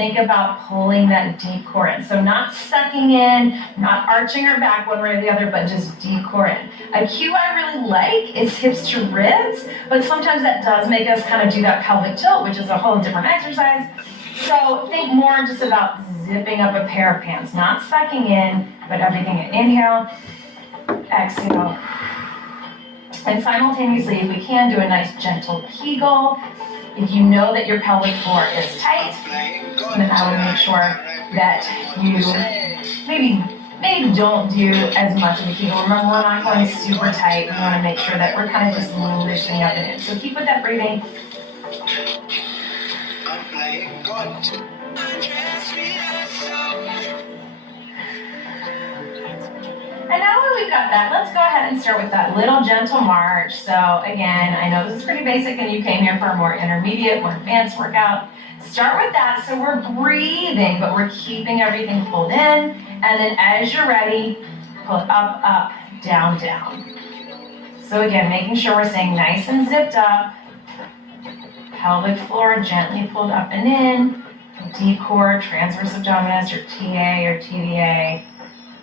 think about pulling that deep core in. So not sucking in, not arching our back one way or the other, but just deep core in. A cue I really like is hips to ribs, but sometimes that does make us kind of do that pelvic tilt, which is a whole different exercise. So think more just about zipping up a pair of pants, not sucking in, but everything in. Inhale, exhale. And simultaneously, if we can, do a nice gentle Kegel. If you know that your pelvic floor is tight, then I would make sure that you maybe don't do as much of a Kegel. Remember, we're not going super tight. We want to make sure that we're kind of just lifting up and in. So keep with that breathing. And now that we've got that, let's go ahead and start with that little gentle march. So again, I know this is pretty basic and you came here for a more intermediate, more advanced workout. Start with that, so we're breathing, but we're keeping everything pulled in. And then as you're ready, pull it up, up, down, down. So again, making sure we're staying nice and zipped up. Pelvic floor gently pulled up and in. Deep core, transverse abdominis, or TA or TVA.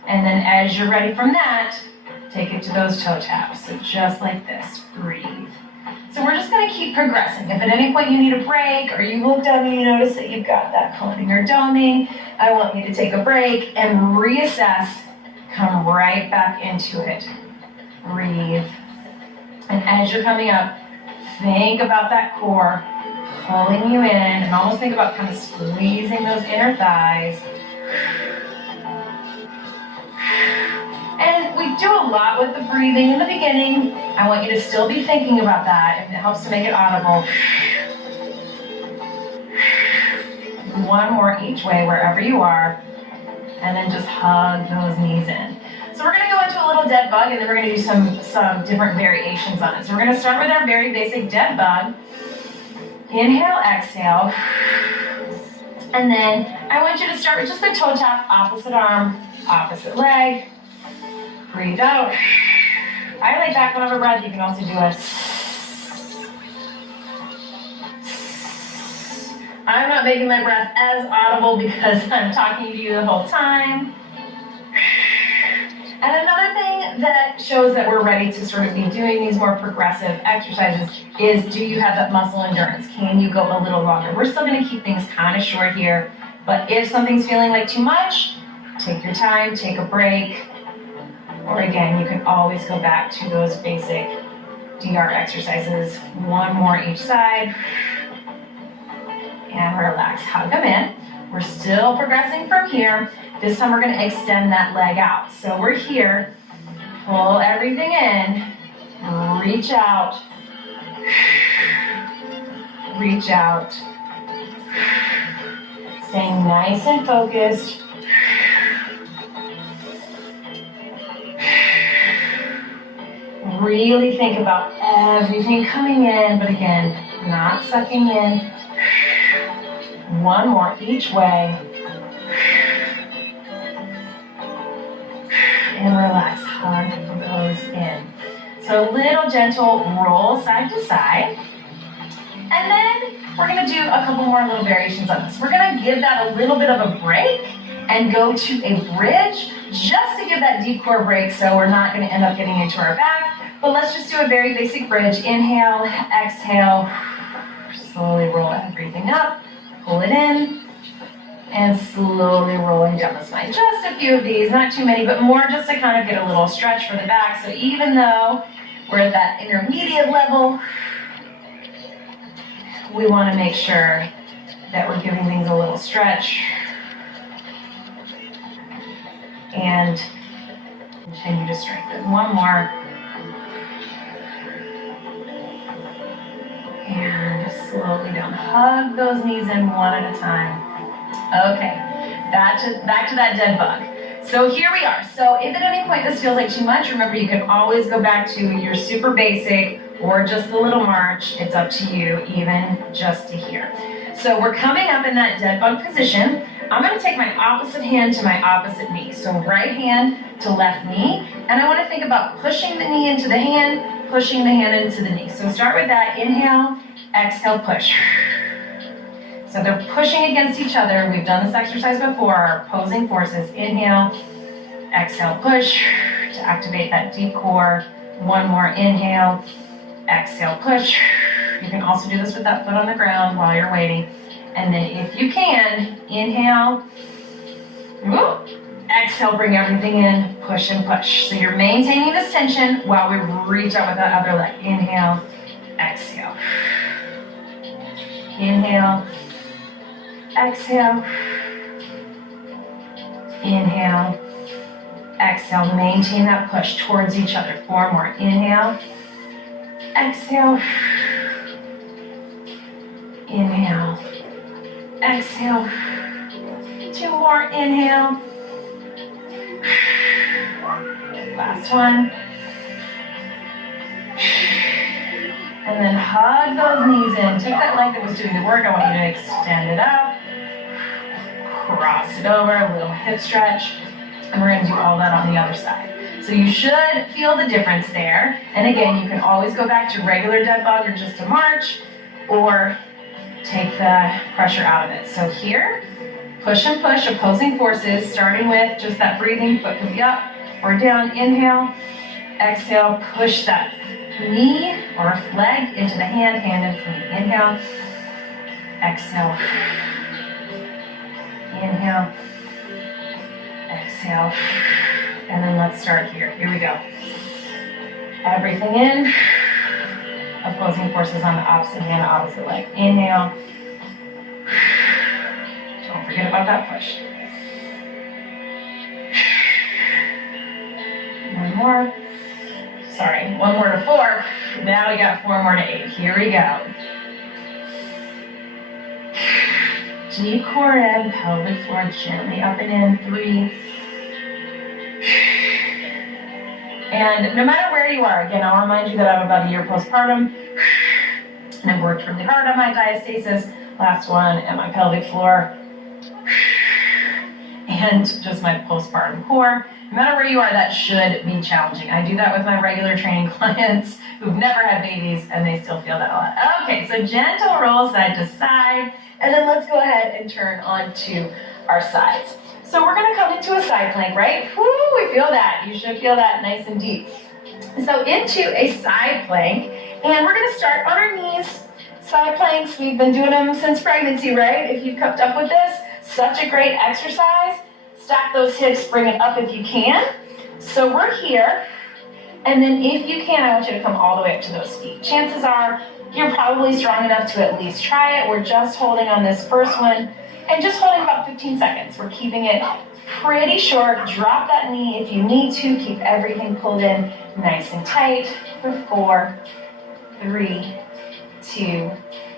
And then as you're ready from that, take it to those toe taps. So just like this, breathe. So we're just gonna keep progressing. If at any point you need a break or you looked up and you notice that you've got that coning or doming, I want you to take a break and reassess, come right back into it. Breathe. And as you're coming up, think about that core pulling you in and almost think about kind of squeezing those inner thighs. And we do a lot with the breathing in the beginning. I want you to still be thinking about that, and it helps to make it audible. One more each way, wherever you are, and then just hug those knees in. So we're going to go into a little dead bug, and then we're going to do some different variations on it. So we're going to start with our very basic dead bug. Inhale, exhale. And then I want you to start with just the toe tap, opposite arm, opposite leg. Breathe out. I lay back one of a breath. You can also do a. I'm not making my breath as audible because I'm talking to you the whole time. And another thing that shows that we're ready to sort of be doing these more progressive exercises is, do you have that muscle endurance? Can you go a little longer? We're still going to keep things kind of short here, but if something's feeling like too much, take your time, take a break. Or again, you can always go back to those basic DR exercises. One more each side. And relax, hug them in. We're still progressing from here. This time we're going to extend that leg out. So we're here, pull everything in, reach out, reach out. Staying nice and focused. Really think about everything coming in, but again, not sucking in. One more each way. And relax, hug those in. So a little gentle roll side to side. And then we're gonna do a couple more little variations on this. We're gonna give that a little bit of a break and go to a bridge just to give that deep core break, so we're not gonna end up getting into our back. But let's just do a very basic bridge. Inhale, exhale, slowly roll everything up, pull it in, and slowly rolling down the spine. Just a few of these, not too many, but more just to kind of get a little stretch for the back. So even though we're at that intermediate level, we want to make sure that we're giving things a little stretch and continue to strengthen. One more. And slowly down. Hug those knees in one at a time. Okay, back to that dead bug. So here we are. So if at any point this feels like too much, remember you can always go back to your super basic or just the little march. It's up to you, even just to here. So we're coming up in that dead bug position. I'm going to take my opposite hand to my opposite knee. So right hand to left knee. And I want to think about pushing the knee into the hand, pushing the hand into the knee. So start with that. Inhale, exhale, push. So they're pushing against each other. We've done this exercise before, our opposing forces. Inhale, exhale, push to activate that deep core. One more inhale, exhale, push. You can also do this with that foot on the ground while you're waiting. And then if you can, inhale, exhale, bring everything in, push and push. So you're maintaining this tension while we reach out with that other leg. Inhale, exhale. Inhale, exhale. Inhale, exhale. Maintain that push towards each other. 4 more. Inhale, exhale. Inhale, exhale. 2 more. Inhale. Last one. And then hug those knees in. Take that leg that was doing the work. I want you to extend it up. Cross it over, a little hip stretch. And we're going to do all that on the other side. So you should feel the difference there. And again, you can always go back to regular dead bug or just a march, or take the pressure out of it. So here, push and push, opposing forces, starting with just that breathing. Foot can be up or down. Inhale, exhale, push that knee or leg into the hand, hand into the knee. Inhale, exhale. Inhale, exhale. And then let's start here. Here we go. Everything in. Opposing forces on the opposite hand, opposite leg. Inhale. Don't forget about that push. One more. Sorry, 1 more to 4. Now we got 4 more to 8. Here we go. Deep core in, pelvic floor gently up and in. 3. And no matter where you are, again, I'll remind you that I'm about a year postpartum, and I've worked really hard on my diastasis. Last one at my pelvic floor, and just my postpartum core. No matter where you are, that should be challenging. I do that with my regular training clients who've never had babies, and they still feel that a lot. Okay, so gentle roll side to side, and then let's go ahead and turn onto our sides. So we're going to come into a side plank, right? Woo, we feel that. You should feel that nice and deep. So into a side plank, and we're going to start on our knees. Side planks, we've been doing them since pregnancy, right? If you've kept up with this, such a great exercise. Stack those hips, bring it up if you can. So we're here, and then if you can, I want you to come all the way up to those feet. Chances are you're probably strong enough to at least try it. We're just holding on this first one, and just holding about 15 seconds. We're keeping it pretty short. Drop that knee if you need to. Keep everything pulled in nice and tight for 4, 3, 2,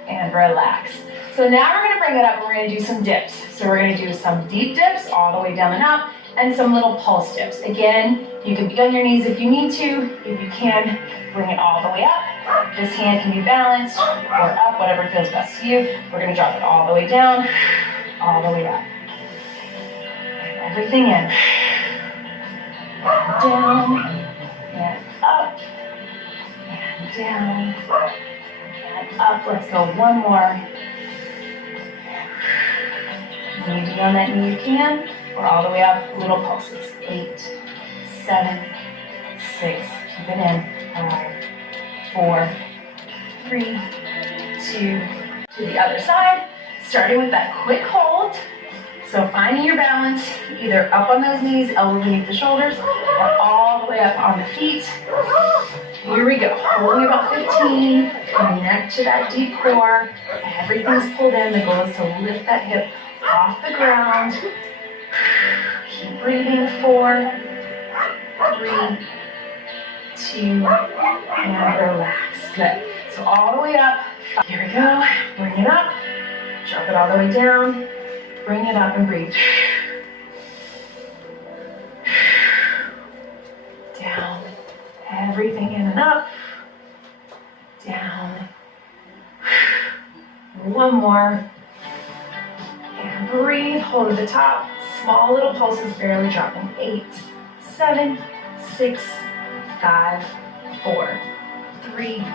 and relax. So now we're going to bring it up and we're going to do some dips. So we're going to do some deep dips all the way down and up, and some little pulse dips. Again, you can be on your knees if you need to. If you can, bring it all the way up. This hand can be balanced or up, whatever feels best to you. We're going to drop it all the way down, all the way up. And everything in. Down, and up, and down, and up. Let's go one more. You need to be on that knee, you can. Or all the way up, little pulses. 8, 7, 6, keep it in. 5, 4, 3, 2, to the other side. Starting with that quick hold. So finding your balance, either up on those knees, elbow beneath the shoulders, or all the way up on the feet. Here we go. Holding about 15. Connect to that deep core. Everything's pulled in. The goal is to lift that hip off the ground. Keep breathing. 4, 3, 2, and relax. Good. So all the way up. Here we go. Bring it up. Drop it all the way down. Bring it up and breathe. Down. Everything in and up. Down. One more. And breathe. Hold at the top. Small little pulses, barely dropping. 8, 7, 6, 5, 4, 3,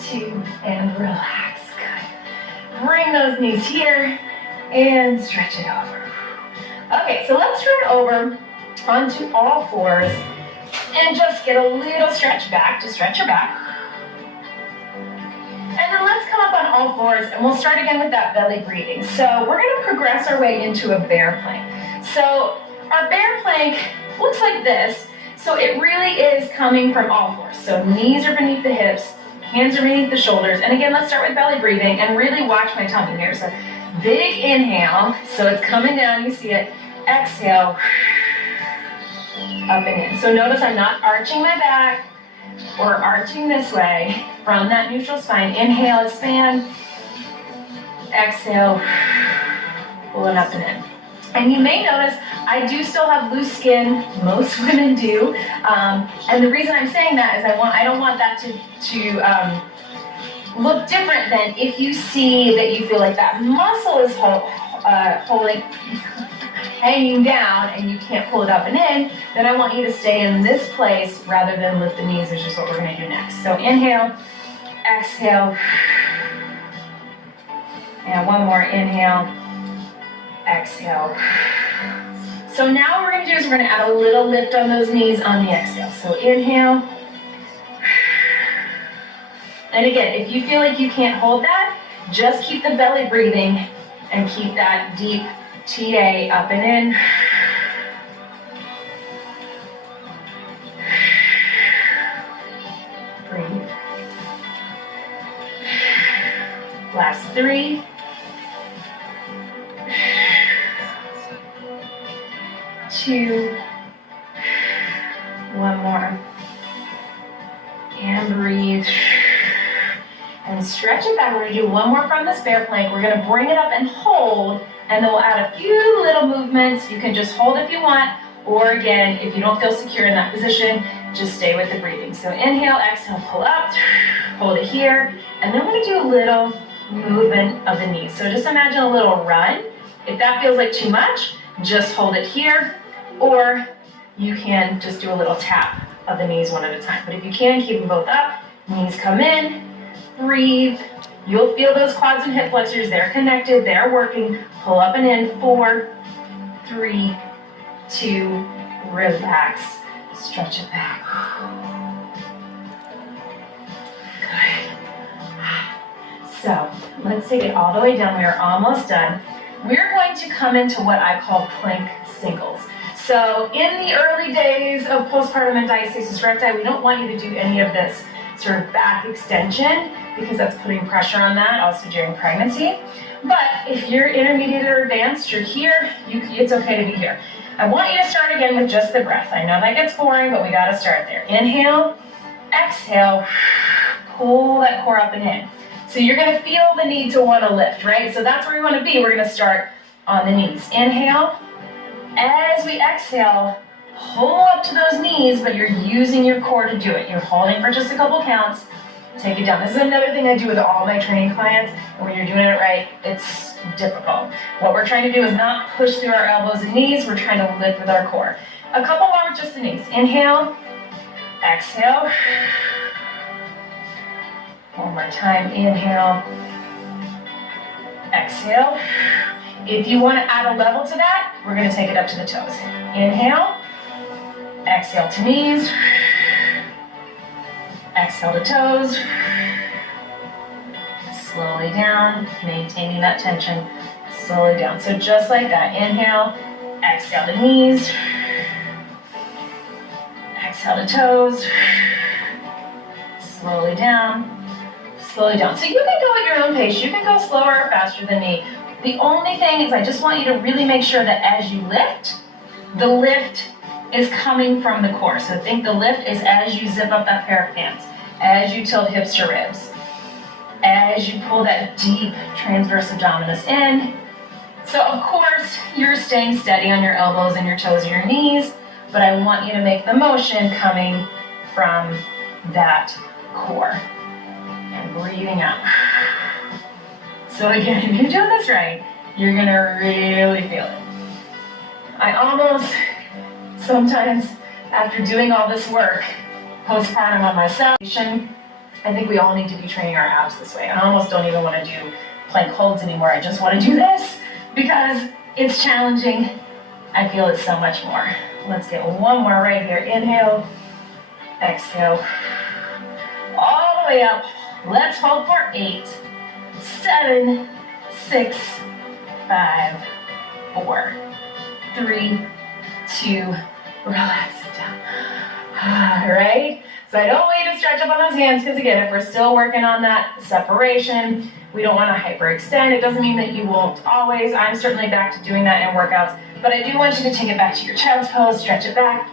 2, and relax. Good. Bring those knees here and stretch it over. Okay, so let's turn over onto all fours and just get a little stretch back to stretch your back. And then let's come up on all fours and we'll start again with that belly breathing. So we're going to progress our way into a bear plank. So our bear plank looks like this. So it really is coming from all fours. So knees are beneath the hips, hands are beneath the shoulders. And again, let's start with belly breathing and really watch my tummy here. So big inhale, so it's coming down, you see it. Exhale, up and in. So notice I'm not arching my back or arching this way from that neutral spine. Inhale, expand. Exhale, pull it up and in. And you may notice I do still have loose skin. Most women do. And the reason I'm saying that is I don't want that to look different than if you see that you feel like that muscle is hanging down and you can't pull it up and in, then I want you to stay in this place rather than lift the knees, which is what we're going to do next. So inhale, exhale, and one more inhale, exhale. So now what we're going to do is we're going to add a little lift on those knees on the exhale. So inhale. And again, if you feel like you can't hold that, just keep the belly breathing and keep that deep TA up and in. Breathe. Last 3. 2. 1 more. And breathe. And stretch it back. We're going to do one more from this bear plank. We're going to bring it up and hold, and then we'll add a few little movements. You can just hold if you want, or again, if you don't feel secure in that position, just stay with the breathing. So inhale, exhale, pull up, hold it here, and then we're going to do a little movement of the knees. So just imagine a little run. If that feels like too much, just hold it here, or you can just do a little tap of the knees one at a time. But if you can, keep them both up, knees come in, breathe. You'll feel those quads and hip flexors. They're connected. They're working. Pull up and in. 4, 3, 2, relax. Stretch it back. Good. So let's take it all the way down. We are almost done. We're going to come into what I call plank singles. So in the early days of postpartum and diastasis recti, we don't want you to do any of this sort of back extension because that's putting pressure on that also during pregnancy. But if you're intermediate or advanced, you're here, it's okay to be here. I want you to start again with just the breath. I know that gets boring, but we got to start there. Inhale, exhale, pull that core up and in. So you're going to feel the need to want to lift, right? So that's where we want to be. We're going to start on the knees. Inhale. As we exhale, pull up to those knees, but you're using your core to do it. You're holding for just a couple counts. Take it down. This is another thing I do with all my training clients, and when you're doing it right, it's difficult. What we're trying to do is not push through our elbows and knees. We're trying to lift with our core. A couple more with just the knees. Inhale, exhale. One more time. Inhale, exhale. If you want to add a level to that, we're going to take it up to the toes. Inhale, exhale to knees, exhale to toes, slowly down, maintaining that tension, slowly down. So just like that, inhale, exhale to knees, exhale to toes, slowly down, slowly down. So you can go at your own pace. You can go slower or faster than me. The only thing is I just want you to really make sure that as you lift, the lift is coming from the core. So think the lift is as you zip up that pair of pants, as you tilt hips to ribs, as you pull that deep transverse abdominis in. So of course, you're staying steady on your elbows and your toes and your knees, but I want you to make the motion coming from that core. And breathing out. So again, if you're doing this right, you're gonna really feel it. I almost, sometimes after doing all this work, postpartum on myself, I think we all need to be training our abs this way. I almost don't even want to do plank holds anymore. I just want to do this because it's challenging. I feel it so much more. Let's get one more right here. Inhale, exhale, all the way up. Let's hold for 8, 7, 6, 5, 4, 3, 2, relax it down. All right. So I don't want you to stretch up on those hands because, again, if we're still working on that separation, we don't want to hyperextend. It doesn't mean that you won't always. I'm certainly back to doing that in workouts, but I do want you to take it back to your child's pose, stretch it back.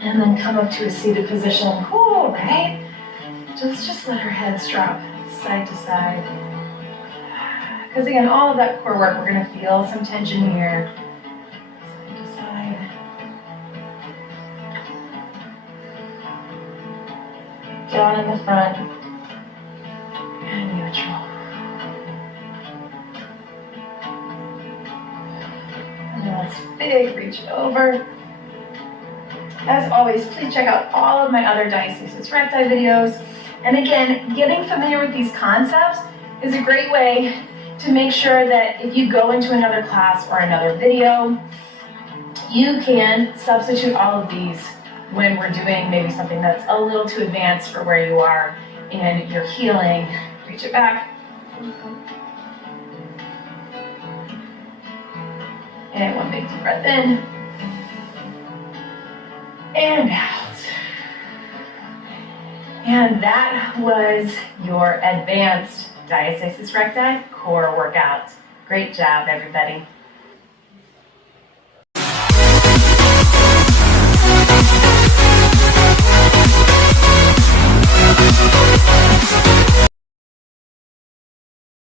And then come up to a seated position. Cool, right? Just let our heads drop side to side. Because again, all of that core work, we're going to feel some tension here. Side to side. Down in the front. And neutral. And let's big reach over. As always, please check out all of my other diastasis recti videos. And again, getting familiar with these concepts is a great way to make sure that if you go into another class or another video, you can substitute all of these when we're doing maybe something that's a little too advanced for where you are and you're healing. Reach it back. And one big deep breath in. And out. And that was your advanced diastasis recti core workout. Great job, everybody.